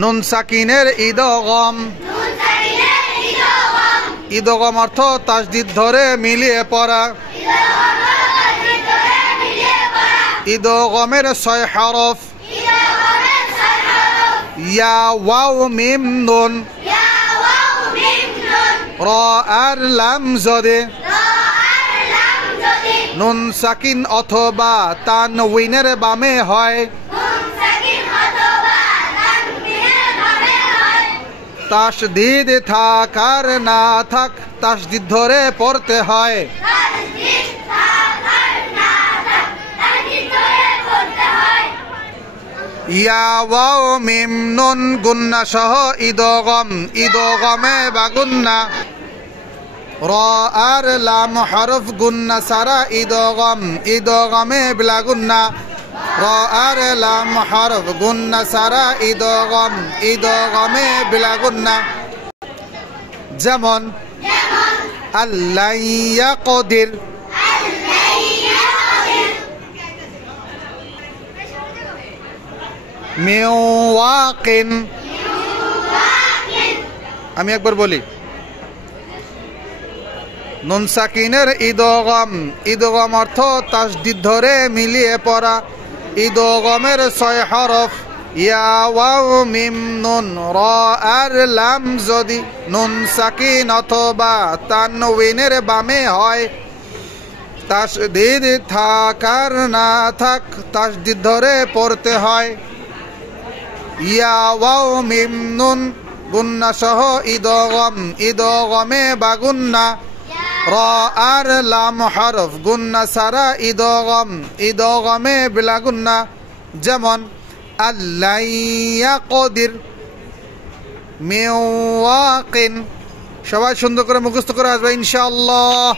নুন সাকিনের ইদগম। ইদগম অর্থ তাসদিদ ধরে মিলিয়ে পড়া। ইদগমের 6 হরফ। ইয়া ওয়াও মিম নুন। র আর লাম যদি নুন সাকিন অথবা তানউইনের বামে হয়, তাসদিদ থাক আর না থাক তাসদিদ ধরে পড়তে হয়। ইয়া ওয়াও মিম নুন গুন্না সহ ইদগম। ইদগমে বা গুন্না। র আর লাম হরফ গুন্না সারা ইদগম। ইদগমে বিলা গুন্না। র আর লাম হরফ গুন্না সারা ইদগম। ইদগমে বিলা গুন্না। যেমন আল্লাহ ইয়াকদির। মিওয়াকিন। আমি একবার বলি, নুন সাকিনের ইদগম। ইদগম অর্থ তাসদিদ ধরে মিলিয়ে পড়া। ইদগমের 6 হরফ। ইয়া ওয়াও মিম নুন র আর লাম যদি নুন সাকিন অথবা তানউইনের বামে হয়, তাসদিদ থাক আর না থাক তাসদিদ ধরে পড়তে হয়। ইয়া ওয়াও মিম নুন গুন্না সহ ইদগম। ইদগমে বা গুন্না। র আর লাম হরফ গুন্না সারা ইদগম। ইদগমে বিলা গুন্না। যেমন আল্লাহ ইয়াকদির মিওয়াকিন। সবাই সুন্দর করে মুখস্থ করে আসবে ইনশাআল্লাহ।